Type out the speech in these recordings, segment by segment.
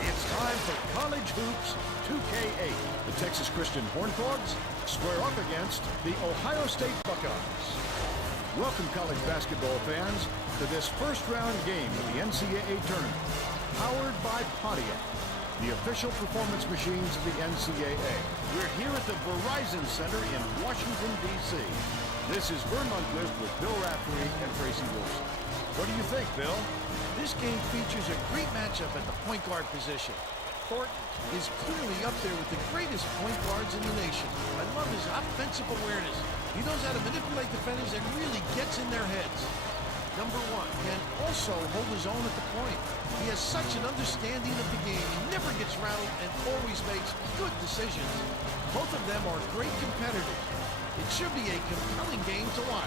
It's time for College Hoops 2K8. The Texas Christian Horned Frogs square up against the Ohio State Buckeyes. Welcome, college basketball fans, to this first-round game of the NCAA Tournament, powered by Pontiac, the official performance machines of the NCAA. We're here at the Verizon Center in Washington, D.C. This is Vern Lundquist with Bill Raftery and Tracy Wilson. What do you think, Bill? This game features a great matchup at the point guard position. Thornton is clearly up there with the greatest point guards in the nation. I love his offensive awareness. He knows how to manipulate defenders and really gets in their heads. Number one can also hold his own at the point. He has such an understanding of the game. He never gets rattled and always makes good decisions. Both of them are great competitors. It should be a compelling game to watch.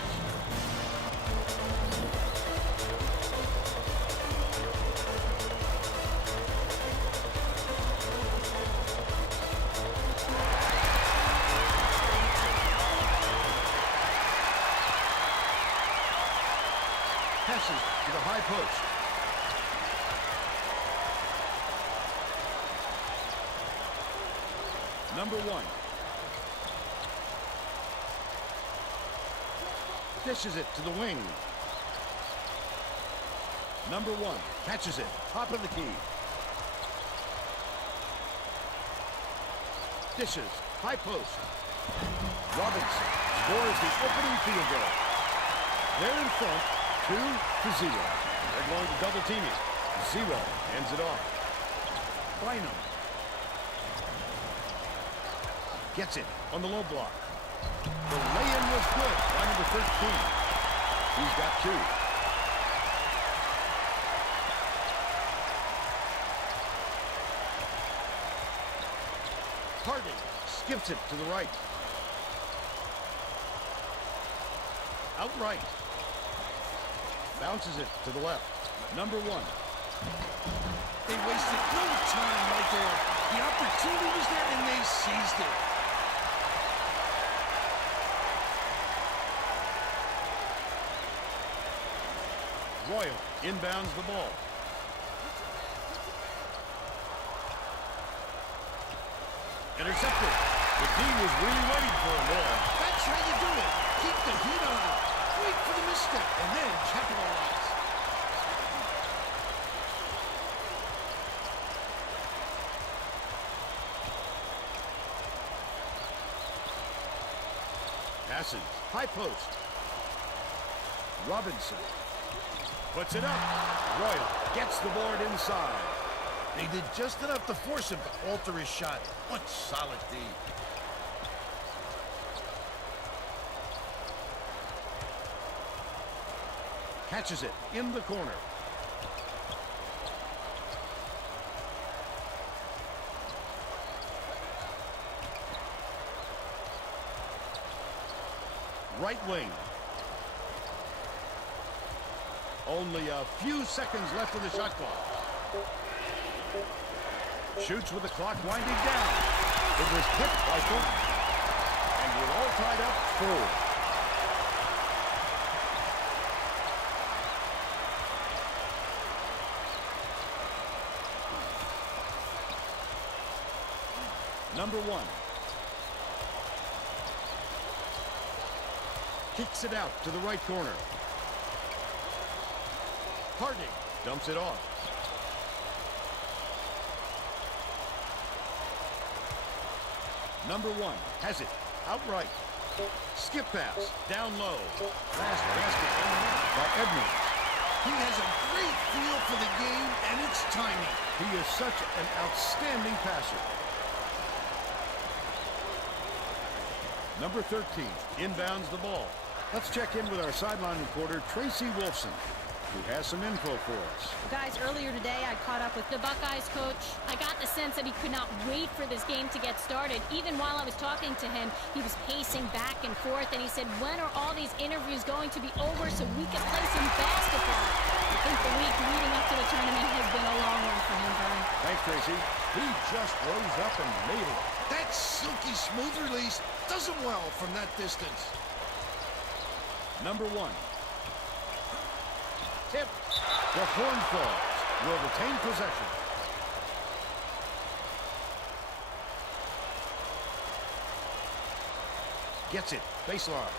Passes to the high post. Number one. Dishes it to the wing. Number one catches it, top of the key. Dishes, high post. Robinson scores the opening field goal. They're in front, 2-0. They're going to double team it. Zero ends it off. Bynum gets it on the low block. The lay-in was good by number 13. He's got two. Harding skips it to the right. Outright. Bounces it to the left. Number one. They wasted no time right there. The opportunity was there and they seized it. Royal inbounds the ball. Intercepted. The D was really waiting for a ball. That's how you do it. Keep the heat on. Wait for the misstep and then capitalize. Passes. High post. Robinson puts it up. Royal gets the board inside. They did just enough to force him to alter his shot. What solid D. Catches it in the corner. Right wing. Only a few seconds left of the shot clock. Shoots with the clock winding down. It was picked by Thornton. And we're all tied up 4. Number one. Kicks it out to the right corner. Harding dumps it off. Number one has it outright. Skip pass down low. Fast basket by Edmonds. He has a great feel for the game and its timing. He is such an outstanding passer. Number 13 inbounds the ball. Let's check in with our sideline reporter, Tracy Wilson, who has some info for us. Guys, earlier today I caught up with the Buckeyes coach. I got the sense that he could not wait for this game to get started. Even while I was talking to him, he was pacing back and forth, and he said, when are all these interviews going to be over so we can play some basketball? I think the week leading up to the tournament has been a long one for him, Vern. Thanks, Tracy. He just rose up and made it. That silky smooth release does him well from that distance. Number one tip. The Horned Frogs will retain possession. Gets it. Baseline.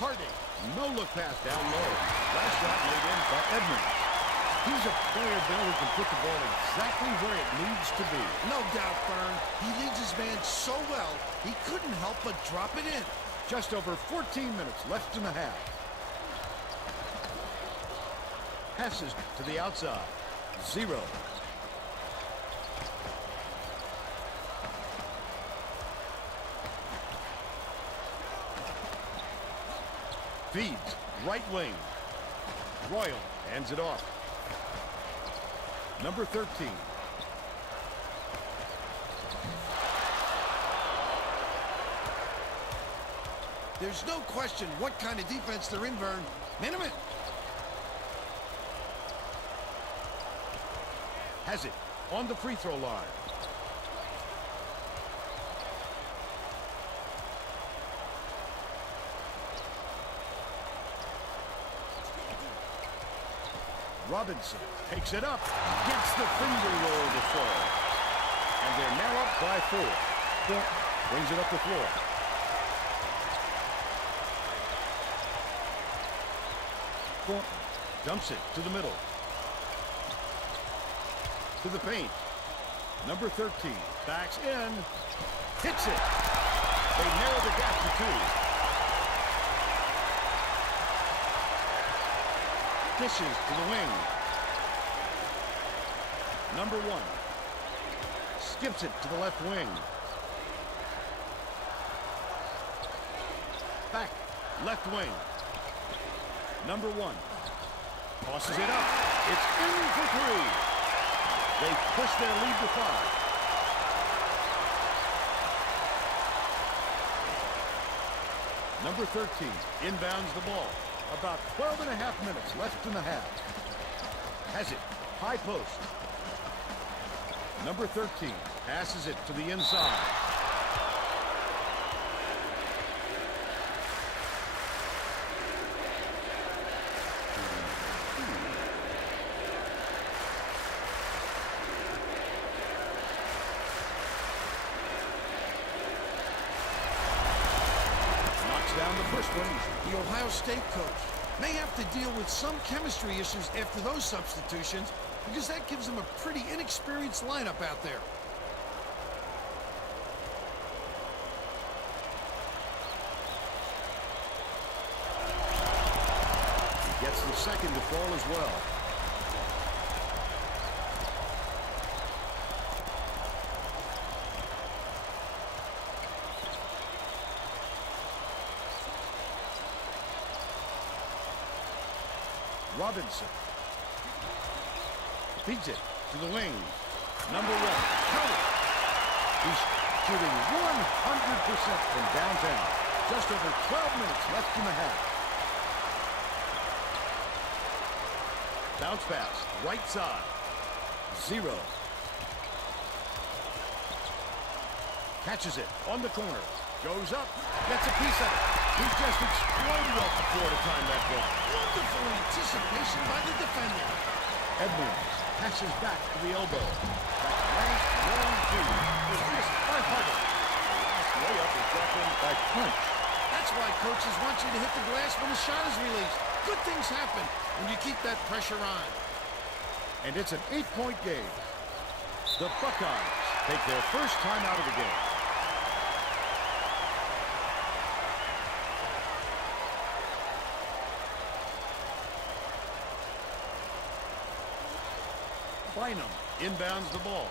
Harding. No look pass down low. Last shot made in by Edmonds. He's a player, Bill, who can put the ball exactly where it needs to be. No doubt, Fern. He leads his man so well, he couldn't help but drop it in. Just over 14 minutes left in the half. Passes to the outside. 0. Feeds. Right wing. Royal hands it off. Number 13. There's no question what kind of defense they're in, Vern. Minimum. Has it on the free throw line. Robinson takes it up, gets the finger roll to fall. And they're now up by 4. Brings it up the floor. Dumps it to the middle. To the paint. Number 13 backs in. Hits it. They narrow the gap to 2. Dishes to the wing. Number 1. Skips it to the left wing. Back. Left wing. Number 1. Tosses it up. It's in for 3. They push their lead to 5. Number 13 inbounds the ball. About 12 and a half minutes left in the half. Has it. High post. Number 13 passes it to the inside. Down the first one. The Ohio State coach may have to deal with some chemistry issues after those substitutions because that gives them a pretty inexperienced lineup out there. He gets the second to fall as well. Robinson feeds it to the wing. Number 1. Count it. He's shooting 100% from downtown. Just over 12 minutes left in the half. Bounce pass. Right side. 0. Catches it on the corner. Goes up. Gets a piece of it. He's just exploded off the floor to time that ball. Wonderful anticipation by the defender. Edmonds passes back to the elbow. That last long two was missed by Harding. The last layup was dropped in by Punch. That's why coaches want you to hit the glass when the shot is released. Good things happen when you keep that pressure on. And it's an 8-point game. The Buckeyes take their first time out of the game. Bynum inbounds the ball.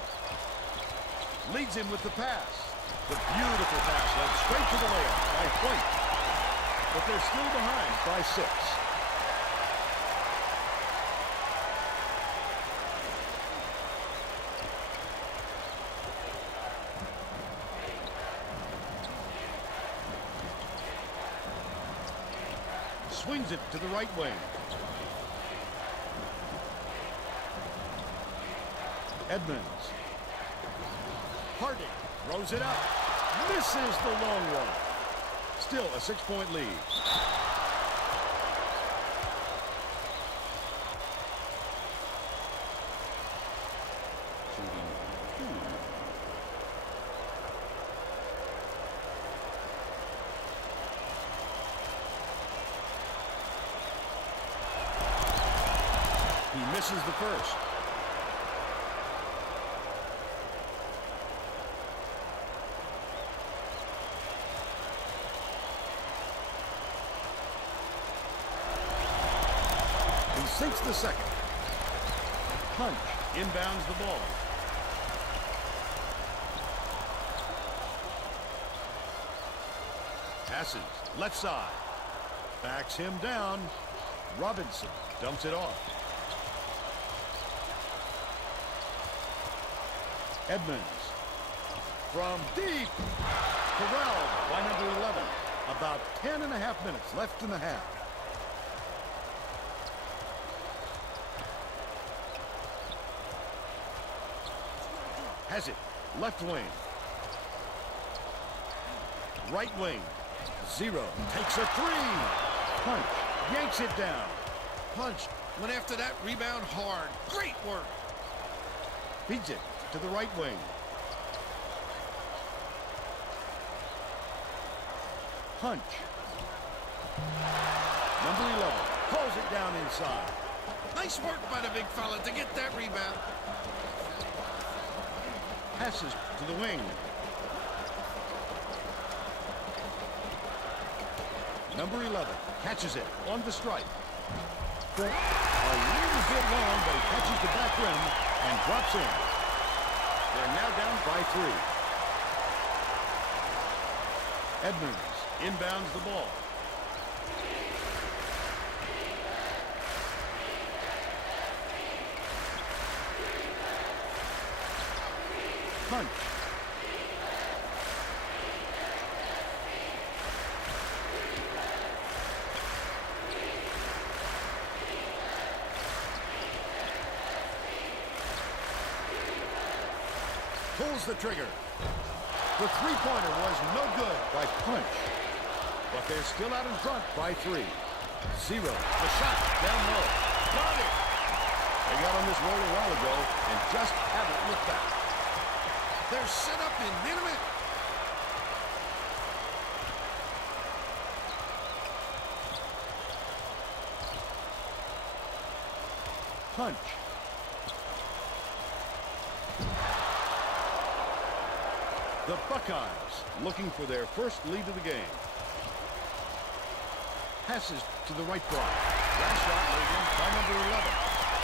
Leads him with the pass. The beautiful pass led straight to the layup by White. But they're still behind by 6. Swings it to the right wing. Edmonds. Harding throws it up. Misses the long one. Still a 6-point lead. He misses the first. He sinks the second. Punch. Inbounds the ball. Passes. Left side. Backs him down. Robinson dumps it off. Edmonds. From deep. Corralled by number 11. About 10.5 minutes left in the half. Has it. Left wing. Right wing. 0. Takes a 3. Punch. Yanks it down. Punch. Went after that rebound hard. Great work. Feeds it to the right wing. Punch. Number 11 pulls it down inside. Nice work by the big fella to get that rebound. Passes to the wing. Number 11 catches it on the strike. A little bit long, but he catches the back rim and drops in. They're now down by 3. Edmonds inbounds the ball. Punch. Pulls the trigger. The three-pointer was no good by Punch. But they're still out in front by 3. 0. The shot down low. Got it. They got on this roll a while ago and just haven't looked back. They're set up in minute. Punch. The Buckeyes looking for their first lead of the game. Passes to the right block. Last shot laid in by number 11.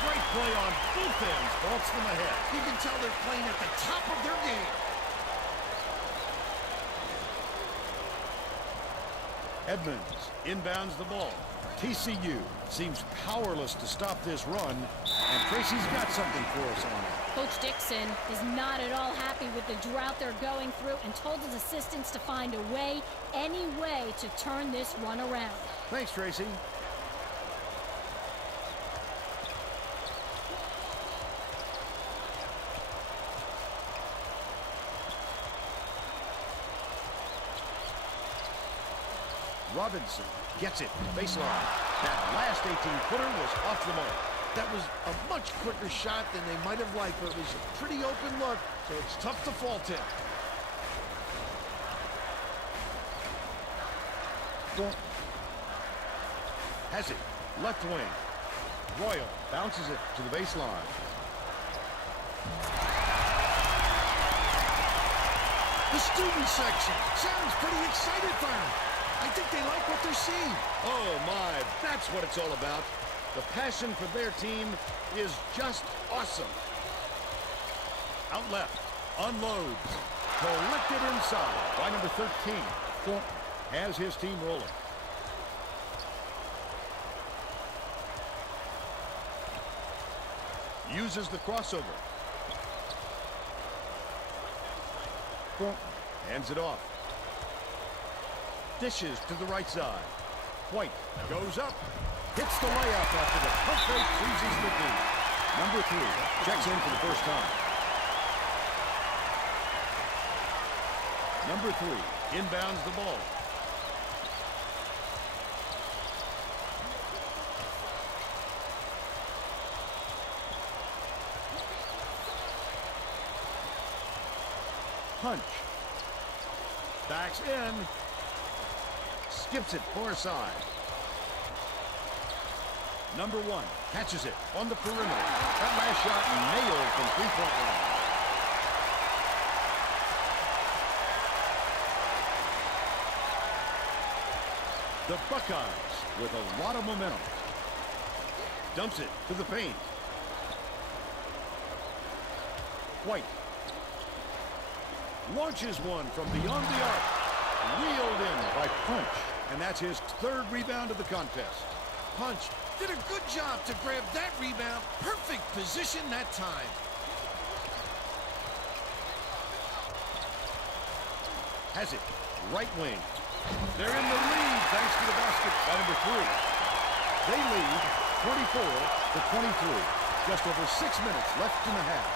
Great play on both ends. Vaults them ahead. You can tell they're playing at the top of their game. Edmonds inbounds the ball. TCU seems powerless to stop this run, and Tracy's got something for us on it. Coach Dixon is not at all happy with the drought they're going through and told his assistants to find a way, any way, to turn this run around. Thanks, Tracy. Robinson gets it. Baseline. That last 18-footer was off the mark. That was a much quicker shot than they might have liked, but it was a pretty open look, so it's tough to fault him. Has it. Left wing. Royal bounces it to the baseline. The student section sounds pretty excited for him. I think they like what they're seeing. Oh, my. That's what it's all about. The passion for their team is just awesome. Out left. Unloads. Collected inside by number 13. Thornton has his team rolling. Uses the crossover. Thornton hands it off. Dishes to the right side. White goes up. Hits the layup after the pump fake freezes the D. Number 3 checks in for the first time. Number 3 inbounds the ball. Punch. Backs in. Skips it far side. Number 1 catches it on the perimeter. That last shot nailed from three-point line. The Buckeyes with a lot of momentum. Dumps it to the paint. White. Launches one from beyond the arc. Reeled in by Punch. And that's his 3rd rebound of the contest. Punch did a good job to grab that rebound. Perfect position that time. Has it. Right wing. They're in the lead thanks to the basket by number 3. They lead 24-23. Just over 6 minutes left in the half.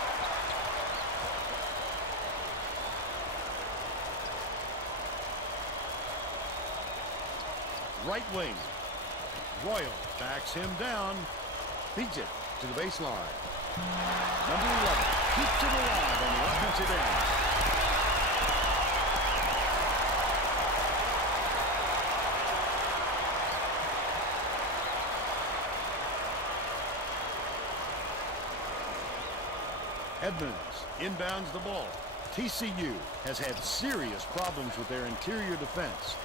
Right wing. Royal backs him down. Feeds it to the baseline. Number 11 keeps him alive on the offensive end. Edmonds inbounds the ball. TCU has had serious problems with their interior defense.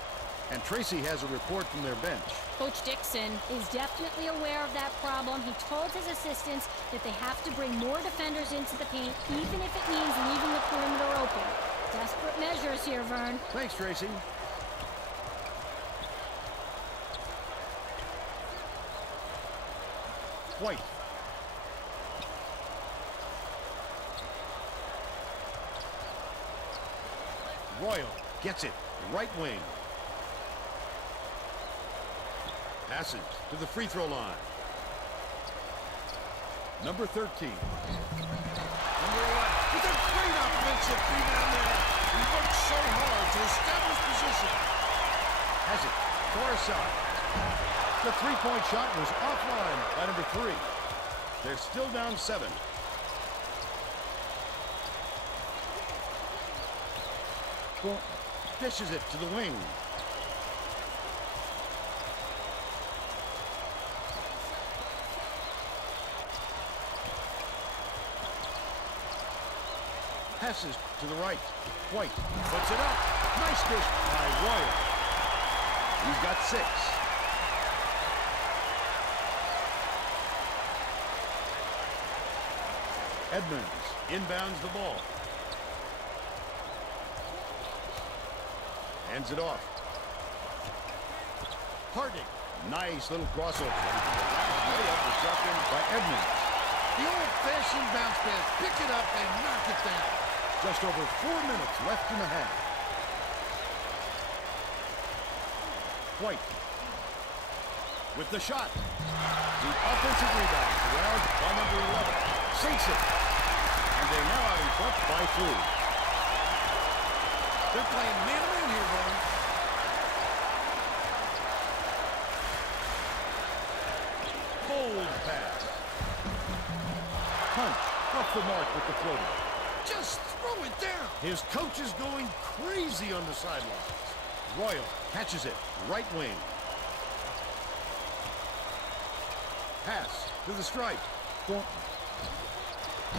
And Tracy has a report from their bench. Coach Dixon is definitely aware of that problem. He told his assistants that they have to bring more defenders into the paint, even if it means leaving the perimeter open. Desperate measures here, Vern. Thanks, Tracy. White. Royal gets it. Right wing. Passes to the free throw line. Number 13. Number 11 with a great offensive rebound there. He worked so hard to establish position. Has it. Far side. The three-point shot was offline by number 3. They're still down 7. Dishes it to the wing. Passes to the right. White puts it up. Nice dish by Royal. He's got 6. Edmonds inbounds the ball. Hands it off. Harding. Nice little crossover. Layup was dropped in by Edmonds. The old-fashioned bounce pass. Pick it up and knock it down. Just over 4 minutes left in the half. White. With the shot. The offensive rebound around by number 11. Sinks it. And they're now out in front by 3. They're playing man-to-man here, Vern. Bold pass. Punch off the mark with the floater. Just throw it down. His coach is going crazy on the sidelines. Royal catches it. Right wing. Pass to the stripe. Thornton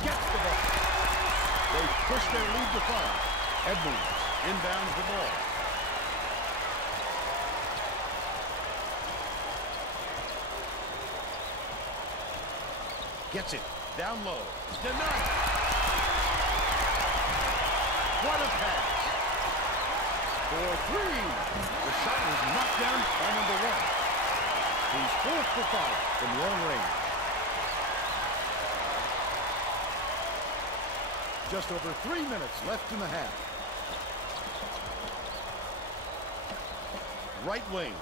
gets the ball. They push their lead to 5. Edmonds inbounds the ball. Gets it. Down low. Denied. What a pass. For 3. The shot was knocked down by number 1. He's 4 for 5 from long range. Just over 3 minutes left in the half. Right wing.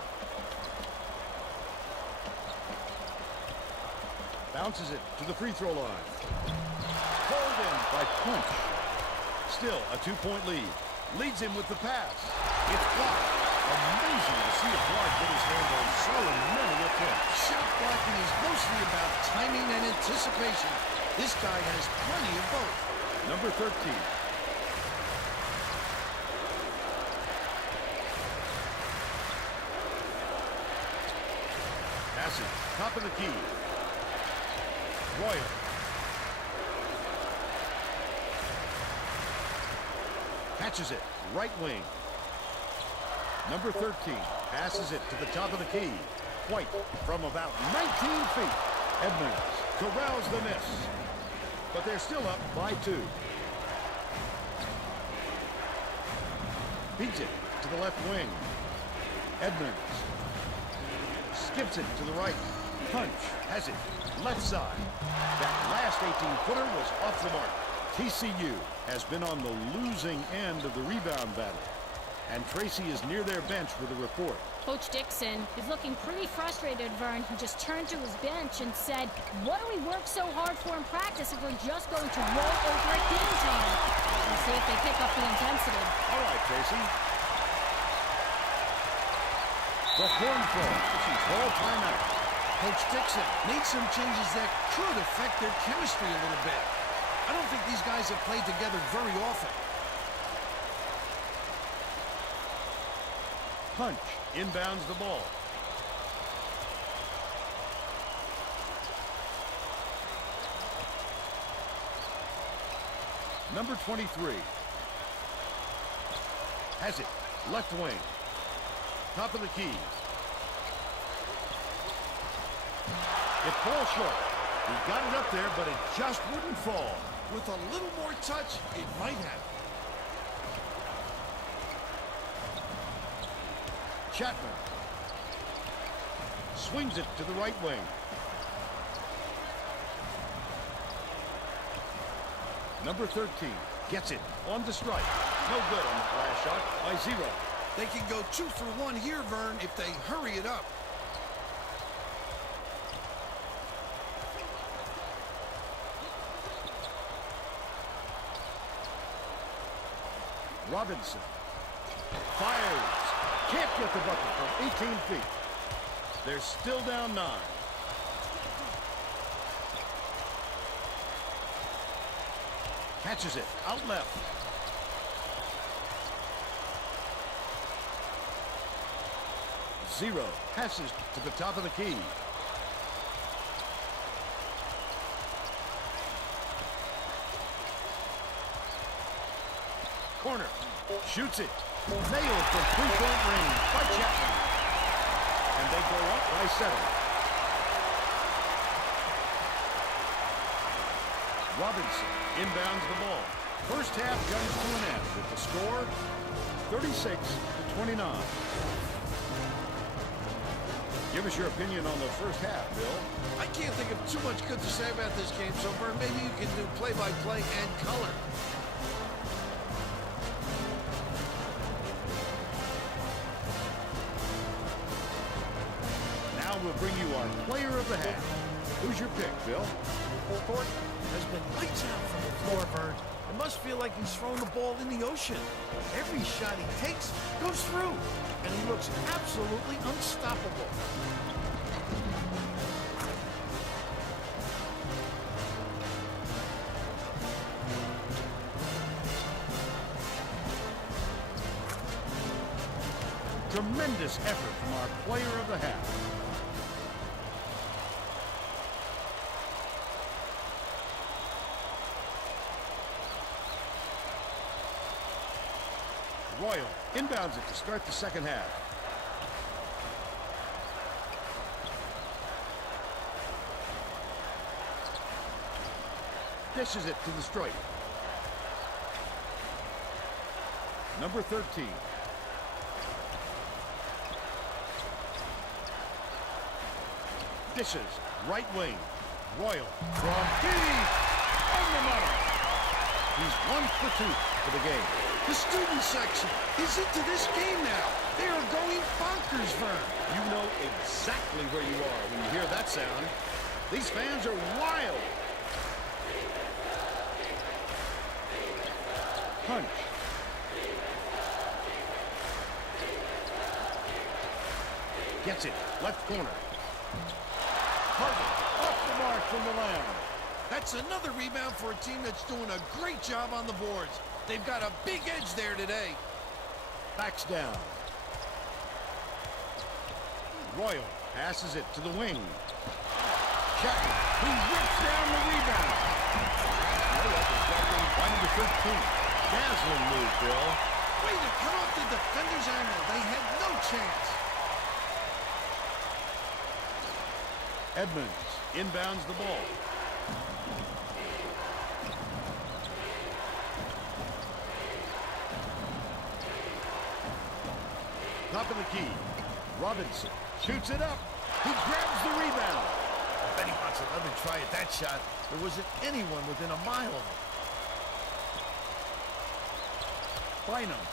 Bounces it to the free throw line. Pulled in by Punch. Still a 2-point lead. Leads him with the pass. It's blocked. Amazing to see a guard get his hand on so many attempts. Shot blocking is mostly about timing and anticipation. This guy has plenty of both. Number 13. Passing, top of the key. Royal. Catches it, right wing. Number 13 passes it to the top of the key. White from about 19 feet. Edmonds corrals the miss. But they're still up by 2. Beats it to the left wing. Edmonds skips it to the right. Punch has it left side. That last 18-footer was off the mark. TCU has been on the losing end of the rebound battle. And Tracy is near their bench with a report. Coach Dixon is looking pretty frustrated, Vern. He just turned to his bench and said, what do we work so hard for in practice if we're just going to roll over at game time? We'll see if they pick up the intensity. All right, Tracy. The Horned Frogs call timeout. Coach Dixon made some changes that could affect their chemistry a little bit. I don't think these guys have played together very often. Punch inbounds the ball. Number 23 has it left wing, top of the key. It falls short. He got it up there, but it just wouldn't fall. With a little more touch, it might have. Chapman swings it to the right wing. Number 13 gets it on the strike. No good on the flash shot by 0. They can go 2 for 1 here, Vern, if they hurry it up. Robinson fires. Can't get the bucket from 18 feet. They're still down 9. Catches it out left. Zero passes to the top of the key. Corner. Shoots it. Nailed from three-point range by Chapman. And they go up by 7. Robinson inbounds the ball. First half comes to an end with the score 36-29. Give us your opinion on the first half, Bill. I can't think of too much good to say about this game, so Vern, maybe you can do play-by-play and color. We'll bring you our player of the half. Who's your pick, Bill? Thornton has been lights out from the floor, Vern. It must feel like he's throwing the ball in the ocean. Every shot he takes goes through, and he looks absolutely unstoppable. Tremendous effort from our player of the half. Royal inbounds it to start the second half. Dishes it to the stripe. Number 13. Dishes, right wing. Royal from deep. On the money. He's 1 for 2 for the game. The student section is into this game now. They are going bonkers, Vern. You know exactly where you are when you hear that sound. These fans are wild. Punch. Gets it. Left corner. Harden off the mark from the line. That's another rebound for a team that's doing a great job on the boards. They've got a big edge there today. Backs down. Royal passes it to the wing. Chapman, he rips down the rebound. Layup is dropping 1-13. Dazzling move, Bill. Way to cut off the defender's angle. They had no chance. Edmonds inbounds the ball. Top of the key. Robinson shoots it up. He grabs the rebound. I bet he wants another try at that shot. There wasn't anyone within a mile of him. Bynum.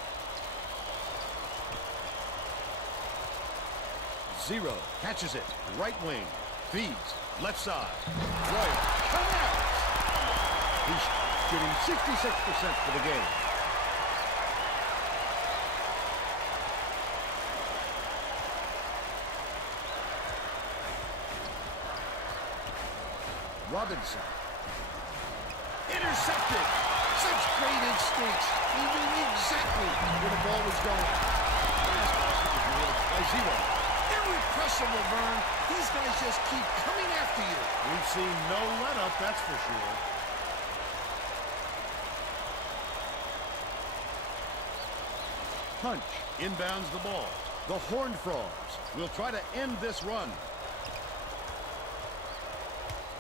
Zero catches it. Right wing. Feeds. Left side. Royal connects. He's shooting 66% for the game. Robinson. Intercepted. Such great instincts. He knew exactly where the ball was going. By zero. Irrepressible, Vern. These guys just keep coming after you. We've seen no let-up, that's for sure. Punch inbounds the ball. The Horned Frogs will try to end this run.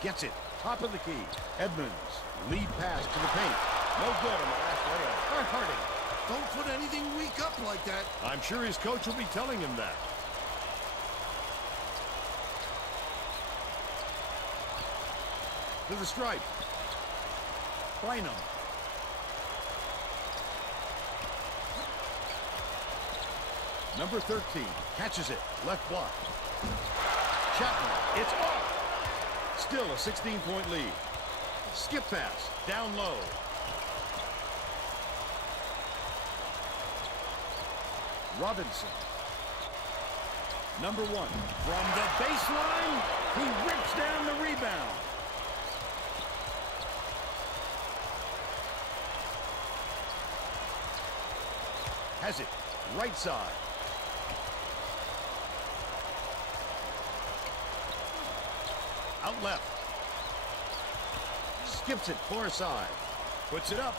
Gets it. Top of the key. Edmonds. Lead pass to the paint. No good on the last layup. By Harding. Don't put anything weak up like that. I'm sure his coach will be telling him that. To the stripe. Bynum. Number 13 catches it. Left block. Chapman. It's off. Still a 16-point lead. Skip pass. Down low. Robinson. Number 1. From the baseline, he rips down the rebound. Has it. Right side. Out left. Skips it far side. Puts it up.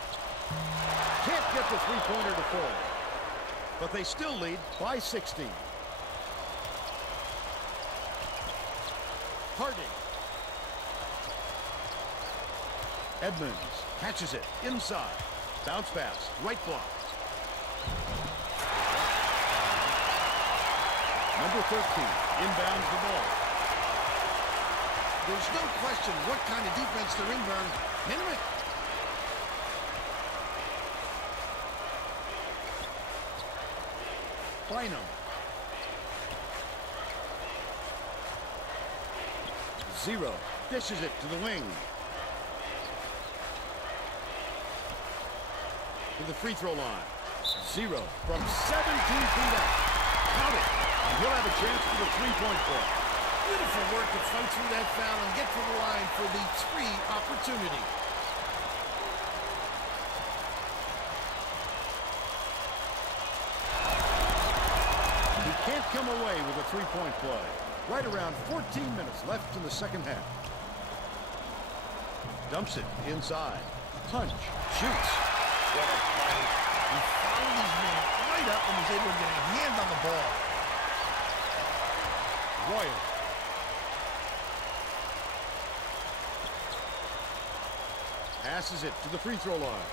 Can't get the three-pointer to fall. But they still lead by 16. Harding. Edmonds catches it inside. Bounce pass. Right block. Number 13 inbounds the ball. There's no question what kind of defense they're in, Vern. Minute. Bynum. Zero. Dishes it to the wing. To the free throw line. Zero from 17 feet out. Count it. And he'll have a chance for the three-point play. Beautiful work to fight through that foul and get to the line for the three opportunity. He can't come away with a three-point play. Right around 14 minutes left in the second half. Dumps it inside. Punch. Shoots. What a play. He followed his man right up and was able to get a hand on the ball. Royal. Passes it to the free throw line.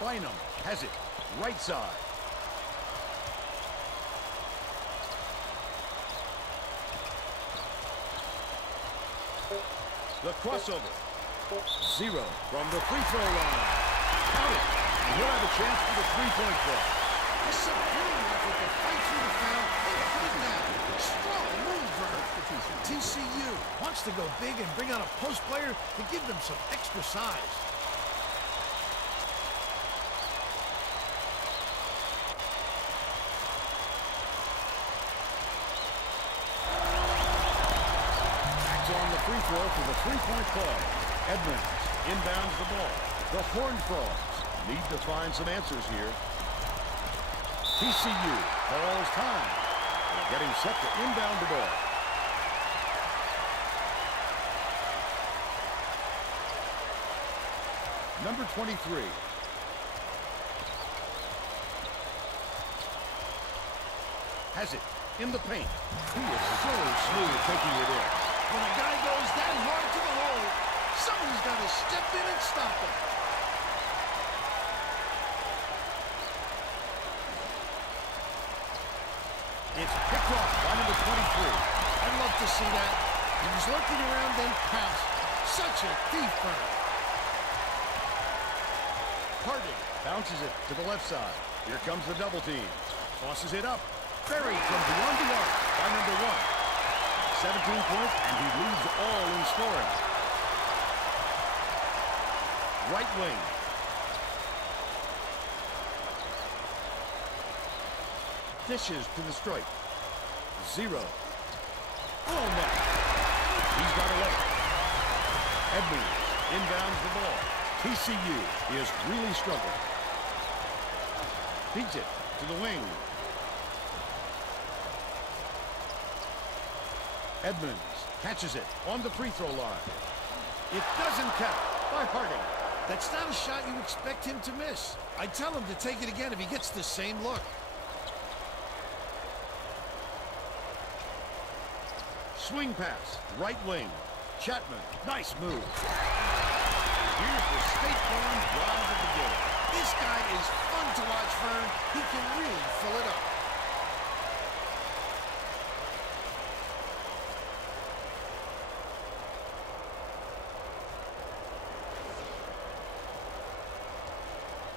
Bynum has it. Right side. The crossover. Zero from the free throw line. Count it. And he'll have a chance for the three-point play. A superior effort to fight through the foul and put it down. Strong move for TCU. Wants to go big and bring out a post player to give them some extra size. free throw for the three-point play. Edmonds inbounds the ball. The Horned Frogs need to find some answers here. TCU calls time. Getting set to inbound the ball. Number 23. Has it in the paint. He is so smooth taking it in. When a guy goes that hard to the hole, someone's got to step in and stop him. It's picked off by number 23. I'd love to see that. He was lurking around, then pounced. Such a thief burn. Harding bounces it to the left side. Here comes the double team. Tosses it up. Buried from beyond the arc by number 1. 17 points, and he leads all in scoring. Right wing. Dishes to the stripe. 0. All net. He's got 11. Edmonds inbounds the ball. TCU is really struggling. Feeds it to the wing. Edmonds catches it on the free throw line. It doesn't count by Harding. That's not a shot you expect him to miss. I'd tell him to take it again if he gets the same look. Swing pass, right wing. Chapman, nice move. Here's the State Farm drive of the game. This guy is fun to watch, Vern. He can really fill it up.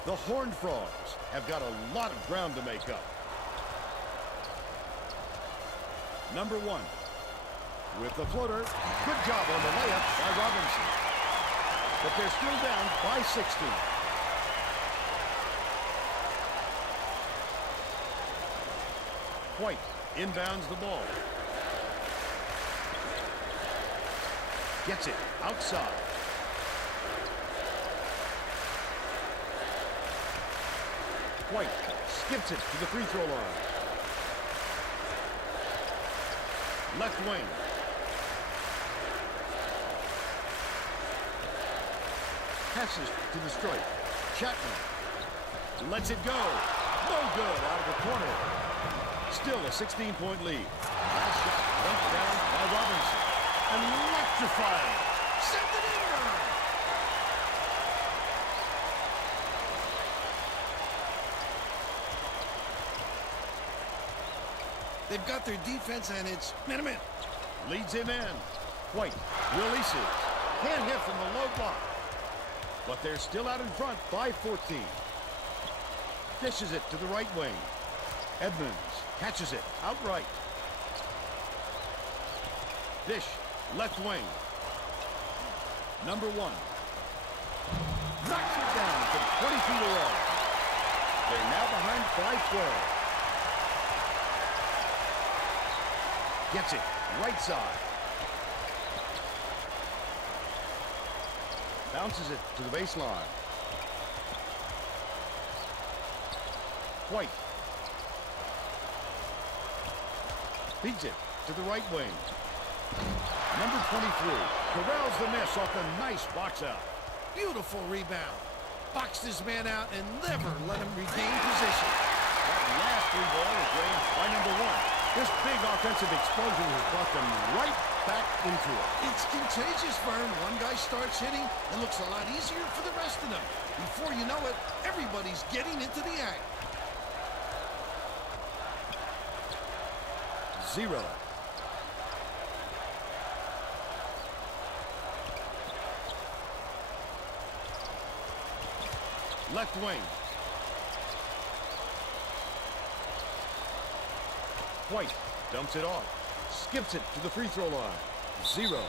The Horned Frogs have got a lot of ground to make up. Number 1. With the floater. Good job on the layup by Robinson. But they're still down by 16. White inbounds the ball. Gets it outside. White skips it to the free throw line. Left wing. Passes to the stripe. Chapman lets it go. No good out of the corner. Still a 16-point lead. Last shot dumped down by Robinson. Electrifying. Send it in, Vern. They've got their defense, and it's minute. Leads him in. White releases. Can't hit from the low block. But they're still out in front by 14. Dishes it to the right wing. Edmonds catches it outright. Dish, left wing. Number 1. Knocks it down from 20 feet away. They're now behind by 12. Gets it right side. Bounces it to the baseline. White. Feeds it to the right wing. Number 23 corrals the miss off a nice box out. Beautiful rebound. Boxed his man out and never let him regain position. That last 3 ball is drained by number 1. This big offensive explosion has brought them right back into it. It's contagious, Vern. One guy starts hitting, it looks a lot easier for the rest of them. Before you know it, everybody's getting into the act. 0. Left wing. White dumps it off. Skips it to the free throw line. 0.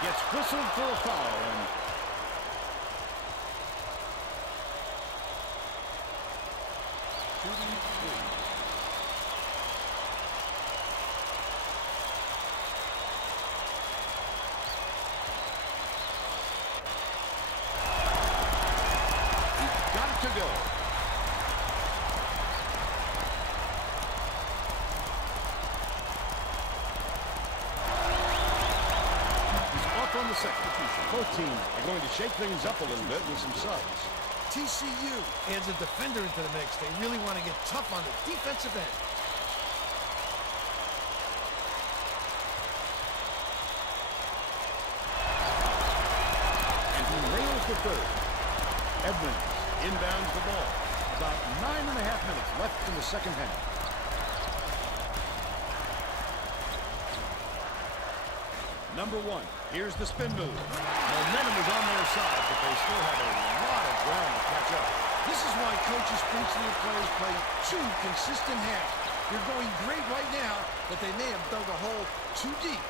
Gets whistled for a foul. And the second. Both teams are going to shake things up a little bit with some subs. TCU adds a defender into the mix. They really want to get tough on the defensive end. And he nails the third. Edmonds inbounds the ball. About 9.5 minutes left in the second half. Number one, here's the spin move. Momentum is on their side, but they still have a lot of ground to catch up. This is why coaches preach to their players play 2 consistent halves. You're going great right now, but they may have dug a hole too deep.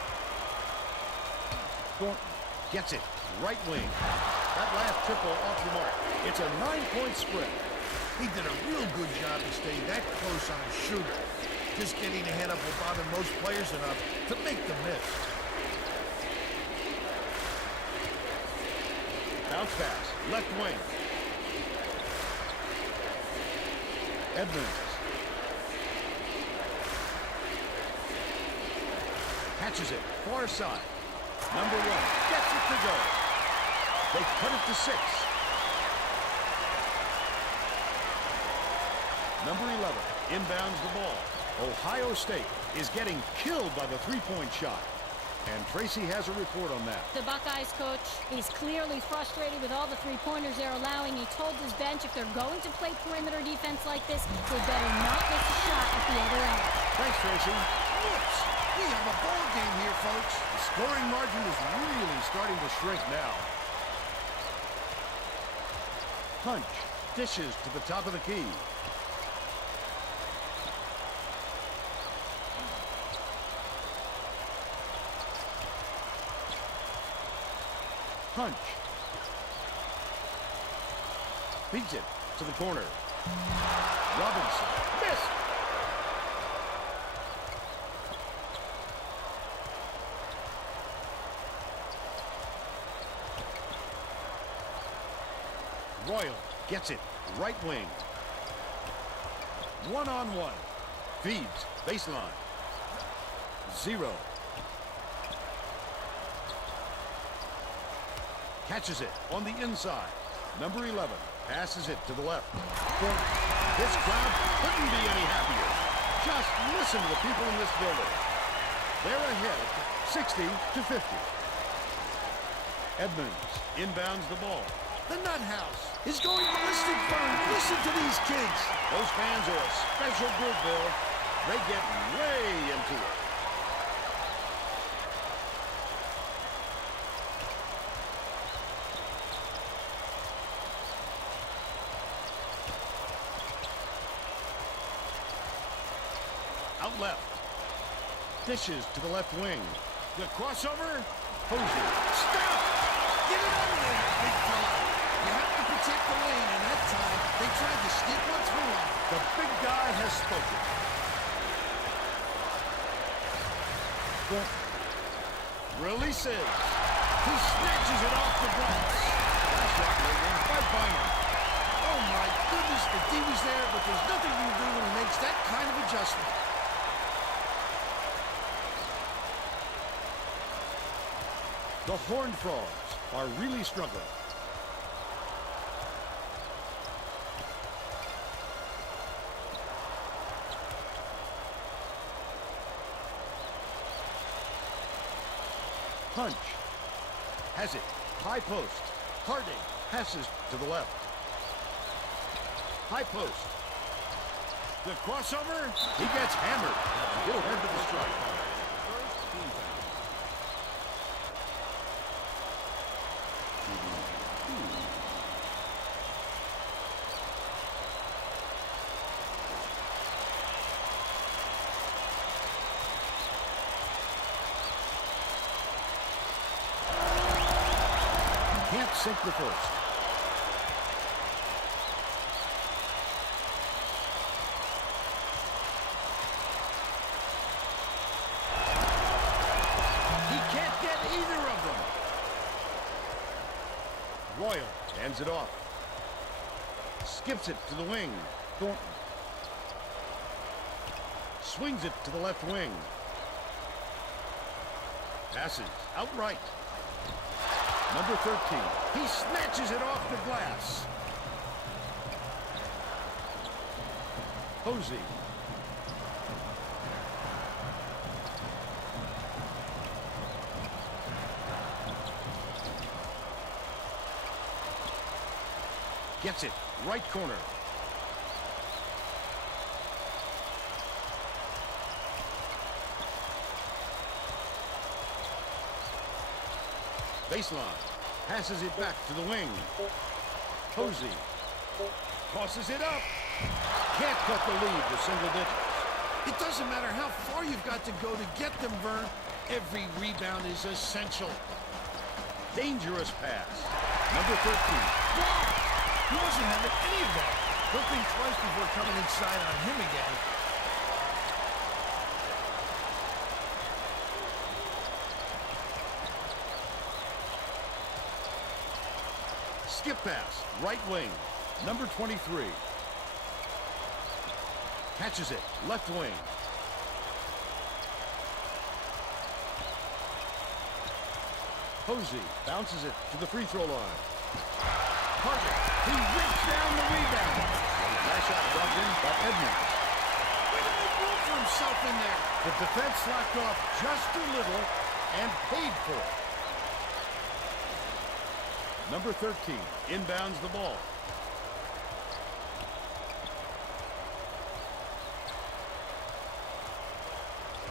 Thornton gets it. Right wing. That last triple off the mark. It's a 9-point spread. He did a real good job of staying that close on his shooter. Just getting ahead up will bother most players enough to make the miss. Bounce pass. Left wing. Edmonds. Catches it. Far side. Number one. Gets it to go. They cut it to 6. Number 11 inbounds the ball. Ohio State is getting killed by the three-point shot. And Tracy has a report on that. The Buckeyes coach is clearly frustrated with all the three-pointers they're allowing. He told his bench if they're going to play perimeter defense like this, they better not miss a shot at the other end. Thanks, Tracy. Whoops! We have a ball game here, folks. The scoring margin is really starting to shrink now. Punch. Dishes to the top of the key. Punch. Beats it to the corner. Robinson. Missed. Royal gets it. Right wing. One-on-one. Feeds. Baseline. 0. Catches it on the inside. Number 11 passes it to the left. This crowd couldn't be any happier. Just listen to the people in this building. They're ahead 60-50. Edmonds inbounds the ball. The Nut House is going ballistic fun. Listen to these kids. Those fans are a special group, Bill. They get way into it. Out left. Dishes to the left wing. The crossover. Hosier. Stop! Get it out of there, you big fella. You have to protect the lane, and that time they tried to sneak one through him. The big guy has spoken. Releases. He snatches it off the glass. That's right, Reagan. Right by him. Oh, my goodness, the D was there, but there's nothing you can do when he makes that kind of adjustment. The Horned Frogs are really struggling. Punch. Has it. High post. Harding passes to the left. High post. The crossover. He gets hammered. He'll head to the strike. Can't sink the first. He can't get either of them. Royal hands it off. Skips it to the wing. Thornton. Swings it to the left wing. Passes outright. Number 13. He snatches it off the glass. Posey. Gets it. Right corner. Baseline. Passes it back to the wing. Posey. Tosses it up. Can't cut the lead to single digits. It doesn't matter how far you've got to go to get them, Vern. Every rebound is essential. Dangerous pass. Number 13. Wow! He wasn't having any of that. He'll think twice before coming inside on him again. Skip pass. Right wing. Number 23. Catches it. Left wing. Posey bounces it to the free throw line. Carter. He rips down the rebound. Nice shot rubbed in by Edmonds. Way to make room for himself in there. The defense slacked off just a little and paid for it. Number 13 inbounds the ball.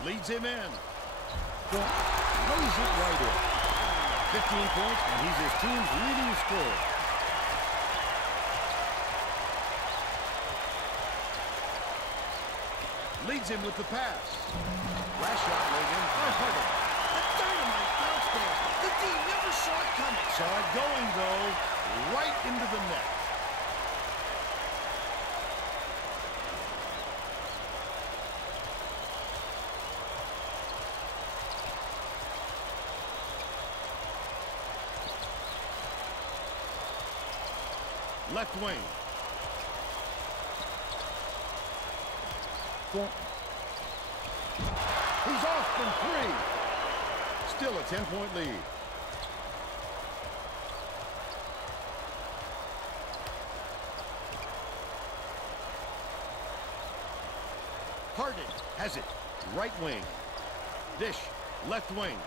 Leads him in. Lays it right in. 15 points, and he's his team's leading scorer. Leads him with the pass. Last shot laid in by Harden. A dynamite bounce pass. The D never saw it coming. Saw it going, though, right into the net. Left wing. He's off from three. Still a 10-point lead. Harden has it. Right wing. Dish. Left wing.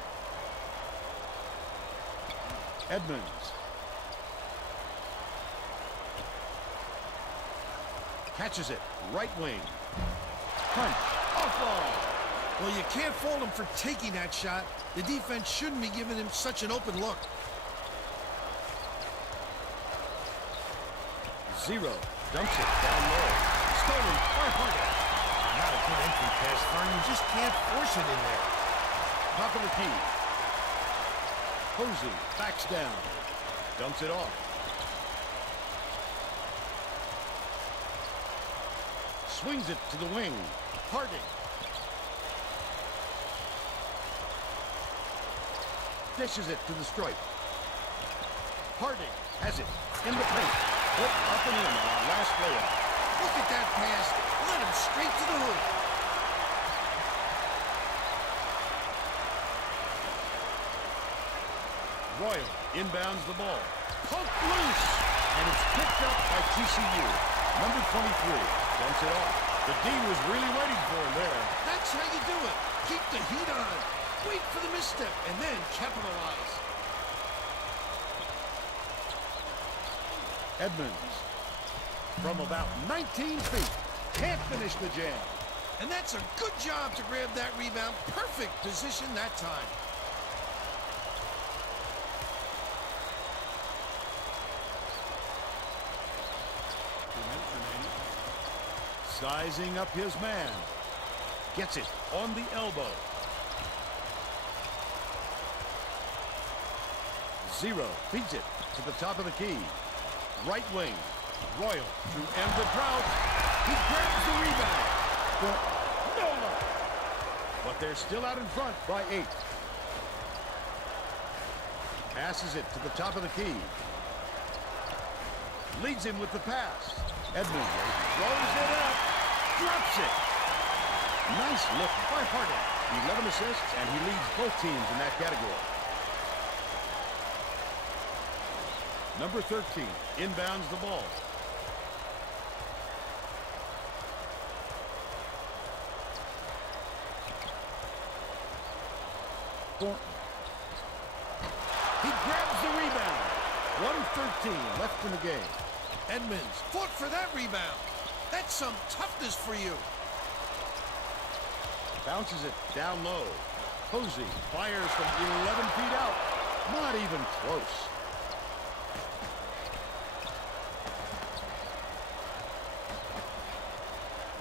Edmonds. Catches it. Right wing. Punch. Off ball. Well, you can't fault him for taking that shot. The defense shouldn't be giving him such an open look. Zero. Dumps it down low. Stolen by Harden. Not a good entry pass, Fern. You just can't force it in there. Top of the key. Posey backs down. Dumps it off. Swings it to the wing. Harding. Dishes it to the stripe. Harding has it in the paint. Put up and in on our last layup. Look at that pass. Led him straight to the hoop. Royal inbounds the ball. Poked loose. And it's picked up by TCU. Number 23 dumps it off. The D was really waiting for him there. That's how you do it. Keep the heat on. Wait for the misstep and then capitalize. Edmonds from about 19 feet. Can't finish the jam. And that's a good job to grab that rebound. Perfect position that time. Sizing up his man. Gets it on the elbow. Zero feeds it to the top of the key. Right wing. Royal to end the drought. He grabs the rebound. But no luck. But they're still out in front by 8. Passes it to the top of the key. Leads him with the pass. Edmonds throws it up. Drops it. Nice lift by Harding. 11 assists, and he leads both teams in that category. Number 13 inbounds the ball. Thornton. He grabs the rebound. 1:13 left in the game. Edmonds fought for that rebound. That's some toughness for you. Bounces it down low. Posey fires from 11 feet out. Not even close.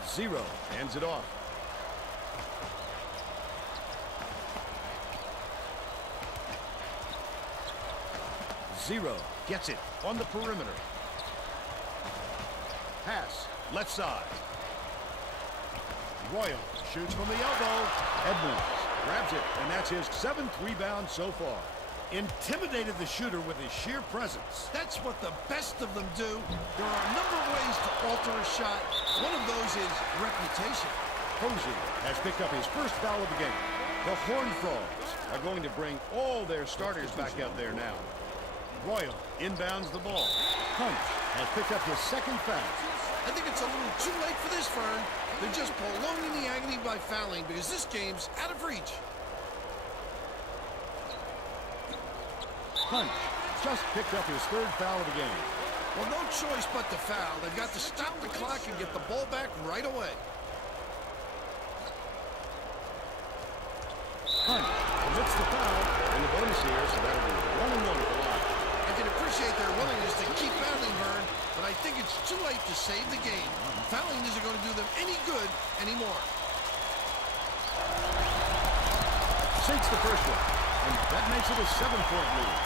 Zero hands it off. Zero gets it on the perimeter. Pass, left side. Royal shoots from the elbow. Edmonds grabs it, and that's his 7th rebound so far. Intimidated the shooter with his sheer presence. That's what the best of them do. There are a number of ways to alter a shot. One of those is reputation. Posey has picked up his first foul of the game. The Horned Frogs are going to bring all their starters back out there now. Royal inbounds the ball. Hunt has picked up his 2nd foul. I think it's a little too late for this, Vern. They're just prolonging the agony by fouling because this game's out of reach. Hunt just picked up his 3rd foul of the game. Well, no choice but to foul. They've got to stop the clock and get the ball back right away. Hunt commits the foul, and the bonus here, so that'll be 1-1 at the line. I can appreciate their willingness to keep fouling, Vern, but I think it's too late to save the game. Fouling isn't going to do them any good anymore. Sinks the first one, and that makes it a 7-point lead.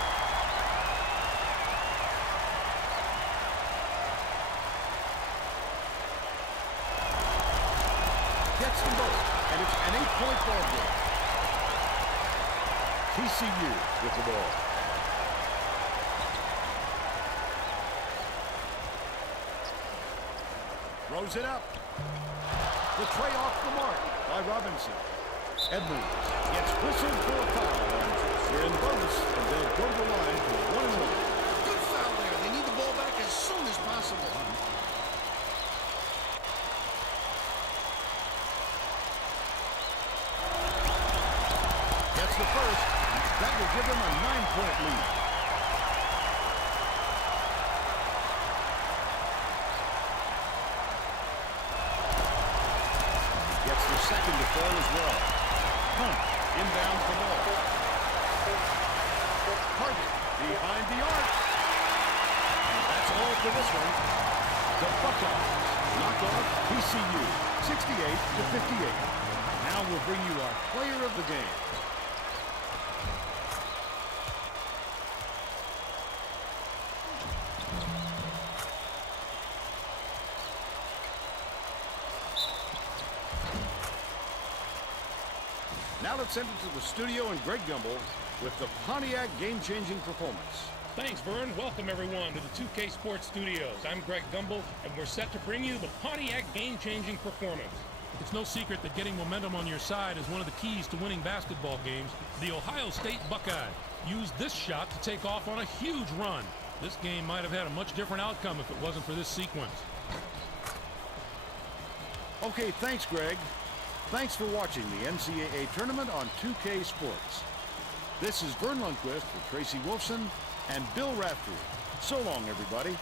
Gets them both, and it's an 8-point ball game. TCU with the ball. Throws it up. The tray off the mark by Robinson. Edmonds gets whistled for a foul. They're in the bonus, and they'll go to the line for 1-1. Good foul there. They need the ball back as soon as possible. Gets the first. That will give them a 9-point lead. Gets the 2nd to fall as well. Hunt inbounds the ball. Harden behind the arc. And that's all for this one. The Buckeyes knock off TCU 68-58. Now we'll bring you our player of the game. Now let's send it to the studio and Greg Gumbel with the Pontiac game-changing performance. Thanks, Vern. Welcome, everyone, to the 2K Sports Studios. I'm Greg Gumbel, and we're set to bring you the Pontiac game-changing performance. It's no secret that getting momentum on your side is one of the keys to winning basketball games. The Ohio State Buckeyes used this shot to take off on a huge run. This game might have had a much different outcome if it wasn't for this sequence. Okay, thanks, Greg. Thanks for watching the NCAA Tournament on 2K Sports. This is Vern Lundquist with Tracy Wolfson and Bill Raftery. So long, everybody.